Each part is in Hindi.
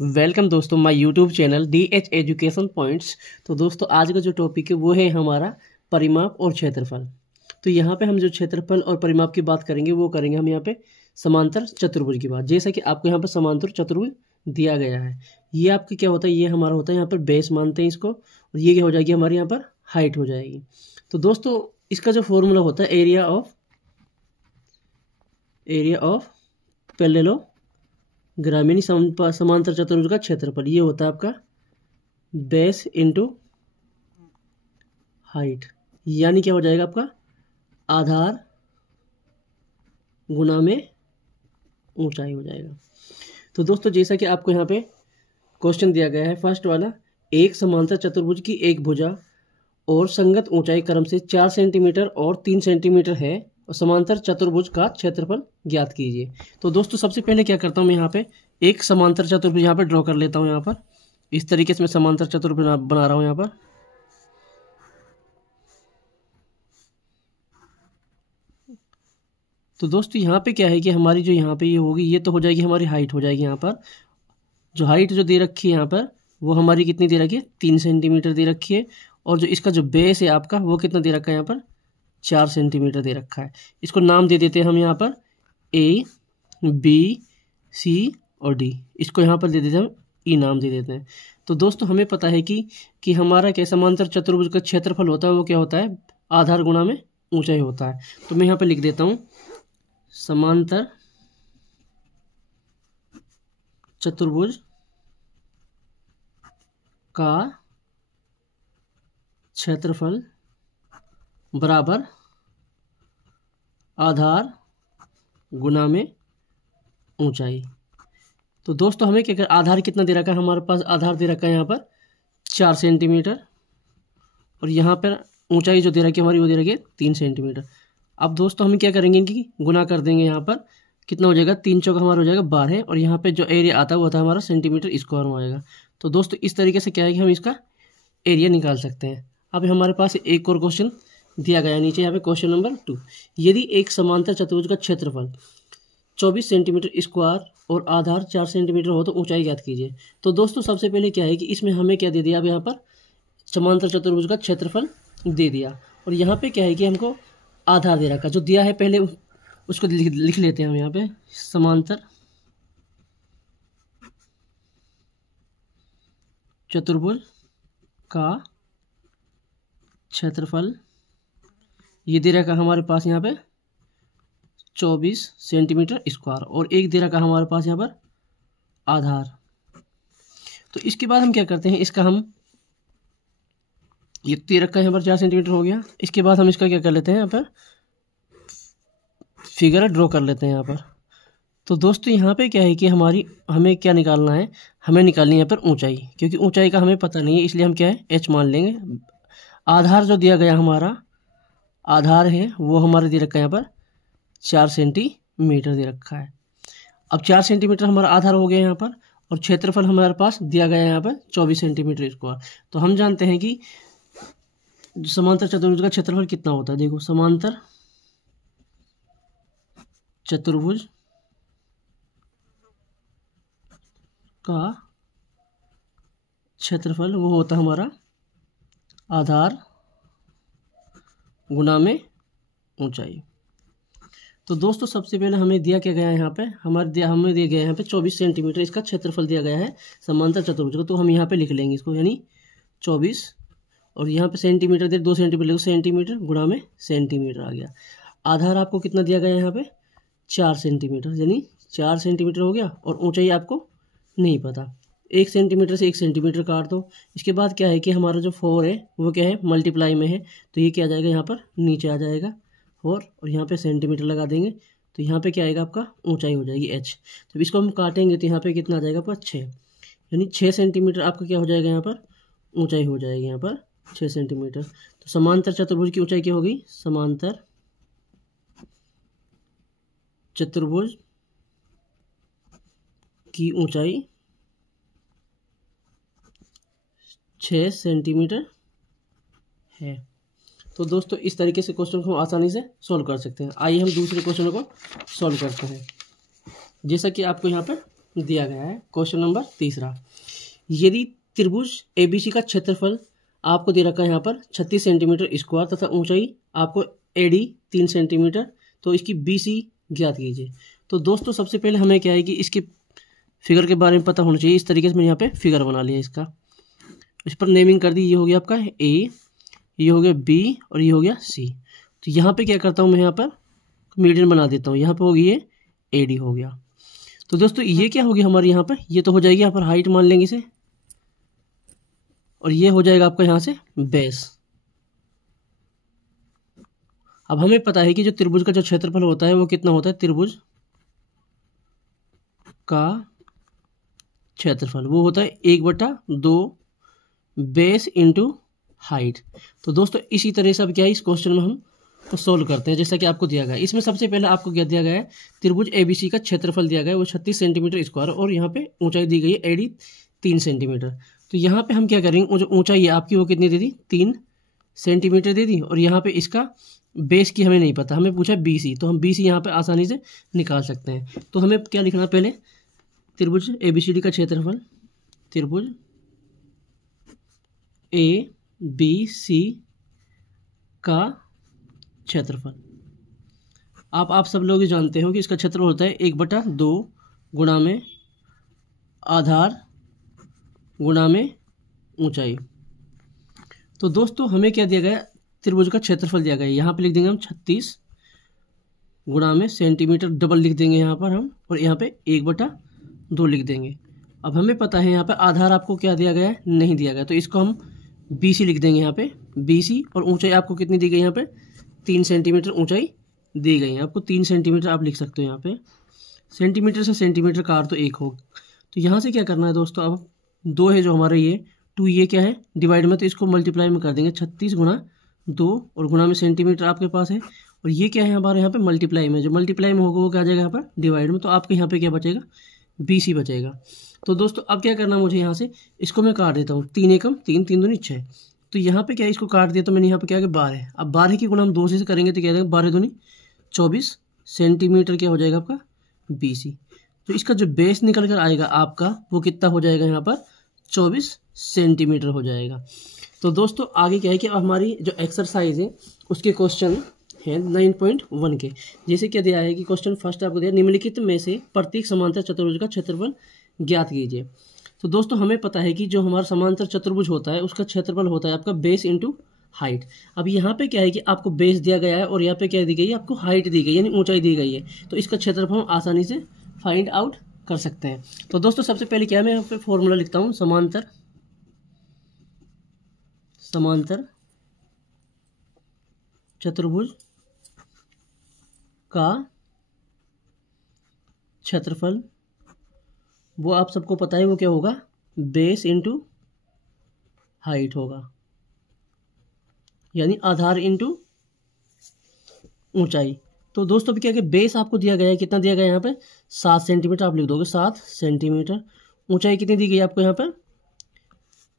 वेलकम दोस्तों my YouTube channel DH education points. तो दोस्तों आज का जो टॉपिक है वो है हमारा परिमाप और क्षेत्रफल। तो यहाँ पे हम जो क्षेत्रफल और परिमाप की बात करेंगे वो करेंगे हम यहाँ पे समांतर चतुर्भुज की बात। जैसा कि आपको यहाँ पर समांतर चतुर्भुज दिया गया है, ये आपका क्या होता है, ये हमारा होता है यहाँ पर बेस मानते हैं इसको, और ये क्या हो जाएगी हमारे यहाँ पर हाइट हो जाएगी। तो दोस्तों इसका जो फॉर्मूला होता है एरिया ऑफ पैरेललोग्राम यानी समांतर चतुर्भुज का क्षेत्रफल, ये होता है आपका बेस इंटू हाइट, यानी क्या हो जाएगा आपका आधार गुना में ऊंचाई हो जाएगा। तो दोस्तों जैसा कि आपको यहाँ पे क्वेश्चन दिया गया है, फर्स्ट वाला, एक समांतर चतुर्भुज की एक भुजा और संगत ऊंचाई क्रम से 4 सेंटीमीटर और 3 सेंटीमीटर है और समांतर चतुर्भुज का क्षेत्रफल ज्ञात कीजिए। तो दोस्तों सबसे पहले क्या करता हूँ, मैं यहाँ पे एक समांतर चतुर्भुज यहाँ पे ड्रॉ कर लेता हूँ। यहाँ पर इस तरीके से मैं समांतर चतुर्भुज बना रहा हूँ यहाँ पर। तो दोस्तों यहाँ पे क्या है कि हमारी जो यहाँ पे ये होगी, ये तो हो जाएगी हमारी हाइट हो जाएगी। यहाँ पर जो हाइट जो दे रखी है यहाँ पर वो हमारी कितनी दे रखी है, 3 सेंटीमीटर दे रखी है। और जो इसका जो बेस है आपका वो कितना दे रखा है, यहाँ पर 4 सेंटीमीटर दे रखा है। इसको नाम दे देते हैं हम यहाँ पर A, B, C और D। इसको यहाँ पर दे देते हैं हम E नाम दे देते हैं। तो दोस्तों हमें पता है कि हमारा क्या समांतर चतुर्भुज का क्षेत्रफल होता है वो क्या होता है, आधार गुणा में ऊंचाई होता है। तो मैं यहाँ पर लिख देता हूँ समांतर चतुर्भुज का क्षेत्रफल बराबर आधार गुना में ऊंचाई। तो दोस्तों हमें क्या कर, आधार कितना दे रखा है, हमारे पास आधार दे रखा है यहाँ पर 4 सेंटीमीटर और यहाँ पर ऊंचाई जो दे रखी है हमारी वो दे रखी है 3 सेंटीमीटर। अब दोस्तों हम क्या करेंगे कि गुना कर देंगे, यहाँ पर कितना हो जाएगा, 3 चौका हमारा हो जाएगा 12 और यहाँ पे जो एरिया आता है वो होता है हमारा सेंटीमीटर स्क्वायर में हो जाएगा। तो दोस्तों इस तरीके से क्या है कि हम इसका एरिया निकाल सकते हैं। अब हमारे पास एक और क्वेश्चन दिया गया है नीचे, यहाँ पे क्वेश्चन नंबर 2, यदि एक समांतर चतुर्भुज का क्षेत्रफल 24 सेंटीमीटर स्क्वायर और आधार 4 सेंटीमीटर हो तो ऊंचाई ज्ञात कीजिए। तो दोस्तों सबसे पहले क्या है कि इसमें हमें क्या दे दिया, अब यहाँ पर समांतर चतुर्भुज का क्षेत्रफल दे दिया और यहाँ पे क्या है कि हमको आधार दे रखा, जो दिया है पहले उसको लिख लेते हैं हम यहाँ पे, समांतर चतुर्भुज का क्षेत्रफल, ये दे रखा हमारे पास यहाँ पे 24 सेंटीमीटर स्क्वायर और एक दे रखा हमारे पास यहाँ पर आधार। तो इसके बाद हम क्या करते हैं, इसका हम ये दे रखा है यहाँ पर 4 सेंटीमीटर हो गया। इसके बाद हम इसका क्या कर लेते हैं, यहाँ पर फिगर ड्रॉ कर लेते हैं यहाँ पर। तो दोस्तों यहाँ पे क्या है कि हमें क्या निकालना है, हमें निकालनी है यहाँ पर ऊंचाई, क्योंकि ऊंचाई का हमें पता नहीं है इसलिए हम क्या है h मान लेंगे। आधार जो दिया गया हमारा आधार है वो हमारे दे रखा है यहाँ पर 4 सेंटीमीटर दे रखा है। अब 4 सेंटीमीटर हमारा आधार हो गया यहाँ पर और क्षेत्रफल हमारे पास दिया गया है यहाँ पर 24 सेंटीमीटर स्क्वायर। तो हम जानते हैं कि समांतर चतुर्भुज का क्षेत्रफल कितना होता है। देखो समांतर चतुर्भुज का क्षेत्रफल वो होता है हमारा आधार गुना में ऊंचाई। तो दोस्तों सबसे पहले हमें दिया क्या गया है, यहाँ पे हमें दिया गया है यहाँ पे 24 सेंटीमीटर इसका क्षेत्रफल दिया गया है समांतर चतुर्भुज को। तो हम यहाँ पे लिख लेंगे इसको, यानी 24 और यहाँ पे सेंटीमीटर दे 2 सेंटीमीटर, सेंटीमीटर गुणा में सेंटीमीटर आ गया। आधार आपको कितना दिया गया है यहाँ पे 4 सेंटीमीटर, यानी 4 सेंटीमीटर हो गया और ऊंचाई आपको नहीं पता, 1 सेंटीमीटर से 1 सेंटीमीटर काट दो। इसके बाद क्या है कि हमारा जो 4 है वो क्या है मल्टीप्लाई में है, तो ये क्या आ जाएगा यहाँ पर नीचे आ जाएगा 4 और यहाँ पे सेंटीमीटर लगा देंगे तो यहाँ पे क्या आएगा आपका ऊंचाई हो जाएगी h। तो इसको हम काटेंगे तो यहाँ पे कितना आ जाएगा आपका 6, यानी 6 सेंटीमीटर आपका क्या हो जाएगा यहाँ पर ऊंचाई हो जाएगी यहाँ पर 6 सेंटीमीटर। तो समांतर चतुर्भुज की ऊंचाई क्या होगी, समांतर चतुर्भुज की ऊंचाई 6 सेंटीमीटर है। तो दोस्तों इस तरीके से क्वेश्चन को आसानी से सॉल्व कर सकते हैं। आइए हम दूसरे क्वेश्चन को सॉल्व करते हैं। जैसा कि आपको यहाँ पर दिया गया है। क्वेश्चन नंबर तीसरा, यदि त्रिभुज ABC का क्षेत्रफल आपको दे रखा है यहाँ पर 36 सेंटीमीटर स्क्वायर तथा ऊंचाई आपको AD 3 सेंटीमीटर, तो इसकी BC ज्ञात कीजिए। तो दोस्तों सबसे पहले हमें क्या है कि इसके फिगर के बारे में पता होना चाहिए। इस तरीके से मैंने यहाँ पे फिगर बना लिया इसका, इस पर नेमिंग कर दी। ये हो गया आपका A, ये हो गया B और ये हो गया C। तो यहाँ पे क्या करता हूँ मैं, यहाँ पर मीडियन बना देता हूँ। यहाँ पे होगी ये AD हो गया। तो दोस्तों ये क्या होगी हमारे यहाँ पर, ये तो हो जाएगी यहाँ पर हाइट मान लेंगे इसे, और ये हो जाएगा आपका यहाँ से बेस। अब हमें पता है कि जो त्रिभुज का जो क्षेत्रफल होता है वो कितना होता है, त्रिभुज का क्षेत्रफल वो होता है 1/2 बेस इंटू हाइट। तो दोस्तों इसी तरह से अब क्या है, इस क्वेश्चन में हम तो सोल्व करते हैं जैसा कि आपको दिया गया है। इसमें सबसे पहले आपको क्या दिया गया है, त्रिभुज ABC का क्षेत्रफल दिया गया है वो 36 सेंटीमीटर स्क्वायर, और यहाँ पे ऊंचाई दी गई है AD 3 सेंटीमीटर। तो यहाँ पे हम क्या करेंगे, जो ऊंचाई है आपकी वो कितनी दे दी, 3 सेंटीमीटर दे दी, और यहाँ पे इसका बेस की हमें नहीं पता, हमें पूछा BC, तो हम BC यहाँ पे आसानी से निकाल सकते हैं। तो हमें क्या लिखना, पहले त्रिभुज ABCD का क्षेत्रफल, त्रिभुज ABC का क्षेत्रफल। आप सब लोग जानते हो कि इसका क्षेत्रफल होता है 1/2 गुणा में आधार गुणा में ऊंचाई। तो दोस्तों हमें क्या दिया गया, त्रिभुज का क्षेत्रफल दिया गया है। यहाँ पे लिख देंगे हम 36 गुणा में सेंटीमीटर, डबल लिख देंगे यहाँ पर हम, और यहाँ पे 1/2 लिख देंगे। अब हमें पता है यहाँ पे आधार आपको क्या दिया गया है, नहीं दिया गया, तो इसको हम BC लिख देंगे यहाँ पे BC, और ऊंचाई आपको कितनी दी गई यहाँ पे 3 सेंटीमीटर ऊंचाई दी गई है आपको, 3 सेंटीमीटर आप लिख सकते हो यहाँ पे। सेंटीमीटर से सेंटीमीटर का R तो 1 हो। तो यहाँ से क्या करना है दोस्तों, अब 2 है जो हमारा ये 2, ये क्या है डिवाइड में, तो इसको मल्टीप्लाई में कर देंगे 36 गुणा 2, और गुणा में सेंटीमीटर आपके पास है, और ये क्या है हमारे यहाँ पे मल्टीप्लाई में, जो मल्टीप्लाई में होगा वो क्या आ जाएगा यहाँ पर डिवाइड में, तो आपके यहाँ पे क्या बचेगा, BC बचेगा। तो दोस्तों अब क्या करना मुझे, यहाँ से इसको मैं काट देता हूँ, 3 एकम 3, 3 दूनी 6। तो यहाँ पे क्या, इसको काट दिया तो मैंने यहाँ पे क्या है 12। अब 12 की गुणा हम 2 से करेंगे तो क्या देगा, 12 दूनी 24 सेंटीमीटर क्या हो जाएगा आपका BC। तो इसका जो बेस निकल कर आएगा आपका वो कितना हो जाएगा, यहाँ पर 24 सेंटीमीटर हो जाएगा। तो दोस्तों आगे क्या है कि हमारी जो एक्सरसाइज है उसके क्वेश्चन है 9.1 के। जैसे क्या दिया है कि क्वेश्चन फर्स्ट आपको दिया, निम्नलिखित में से प्रत्येक समांतर चतुर्भुज का क्षेत्रफल ज्ञात कीजिए। तो दोस्तों हमें पता है कि जो हमारा समांतर चतुर्भुज होता है उसका क्षेत्रफल होता है आपका बेस इंटू हाइट। अब यहाँ पे क्या है कि आपको बेस दिया गया है और यहाँ पे क्या दी गई है, आपको हाइट दी गई है, यानी ऊंचाई दी गई है, तो इसका क्षेत्रफल हम आसानी से फाइंड आउट कर सकते हैं। तो दोस्तों सबसे पहले क्या है, मैं यहाँ पे फॉर्मूला लिखता हूँ, समांतर चतुर्भुज का क्षेत्रफल, वो आप सबको पता है वो क्या होगा, बेस इंटू हाइट होगा, यानी आधार इंटू ऊंचाई। तो दोस्तों अभी क्या है, बेस आपको दिया गया है, कितना दिया गया है यहाँ पे 7 सेंटीमीटर, आप लिख दोगे 7 सेंटीमीटर। ऊंचाई कितनी दी गई है आपको यहाँ पर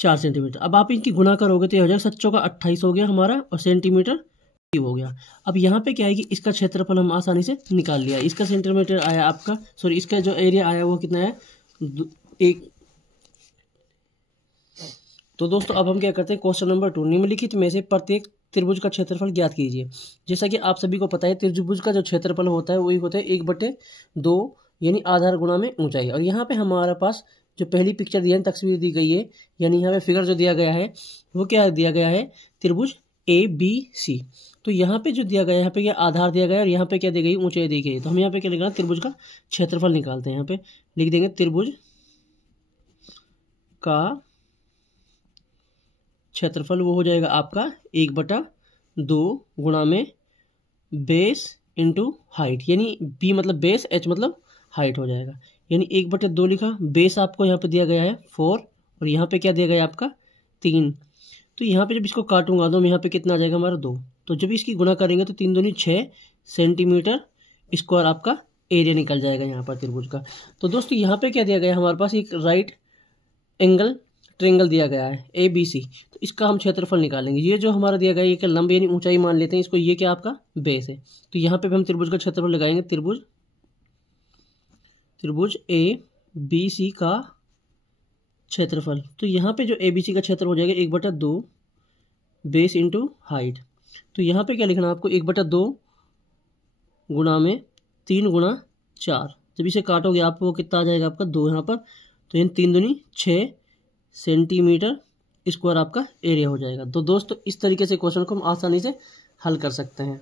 4 सेंटीमीटर। अब आप इनकी गुना करोगे तो ये हो जाएगा 7 का 28 हो गया हमारा, और सेंटीमीटर हो गया। अब यहाँ पे क्या है कि इसका क्षेत्रफल हम आसानी से निकाल लिया। इसका सेंटीमीटर आया आपका, सॉरी इसका जो एरिया आया वो कितना है 1। तो दोस्तों अब हम क्या करते हैं, क्वेश्चन नंबर 2, निम्नलिखित में से प्रत्येक त्रिभुज का क्षेत्रफल ज्ञात कीजिए। जैसा कि आप सभी को पता है त्रिभुज का जो क्षेत्रफल होता है वही होता है 1/2, यानी आधार गुणा में ऊंचाई। और यहाँ पे हमारे पास जो पहली पिक्चर दी है, तस्वीर दी गई है, यानी यहाँ पे फिगर जो दिया गया है वो क्या दिया गया है, त्रिभुज ABC। तो यहाँ पे जो दिया गया है, यहाँ पे क्या आधार दिया गया है और यहाँ पे क्या दी गई, ऊंचाई दी गई है। तो हम यहाँ पे क्या लिखना, त्रिभुज का क्षेत्रफल निकालते हैं। यहाँ पे लिख देंगे त्रिभुज का क्षेत्रफल, वो हो जाएगा आपका 1/2 गुणा में बेस इंटू हाइट, यानी B मतलब बेस, H मतलब हाइट हो जाएगा, यानी 1/2 लिखा। बेस आपको यहाँ पे दिया गया है 4, और यहाँ पे क्या दिया गया है आपका 3। तो यहाँ पे जब इसको काटूंगा तो यहाँ पे कितना आ जाएगा हमारा 2। तो जब इसकी गुणा करेंगे तो 3 दूनी 6 सेंटीमीटर स्क्वायर आपका एरिया निकल जाएगा यहाँ पर त्रिभुज का। तो दोस्तों यहाँ पे क्या दिया गया है, हमारे पास एक राइट एंगल ट्रायंगल दिया गया है ABC। तो इसका हम क्षेत्रफल निकालेंगे। ये जो हमारा दिया गया है, ये क्या लंब यानी ऊंचाई मान लेते हैं इसको, ये क्या आपका बेस है। तो यहाँ पे हम त्रिभुज का क्षेत्रफल लगाएंगे, त्रिभुज BC का क्षेत्रफल। तो यहाँ पे जो ABC का क्षेत्र हो जाएगा 1/2 बेस इंटू हाइट। तो यहाँ पे क्या लिखना है आपको, 1/2 गुणा में 3 गुणा 4। जब इसे काटोगे आपको कितना आ जाएगा आपका 2 यहाँ पर, तो इन 3 दूनी 6 सेंटीमीटर स्क्वायर आपका एरिया हो जाएगा। तो दोस्तों इस तरीके से क्वेश्चन को हम आसानी से हल कर सकते हैं।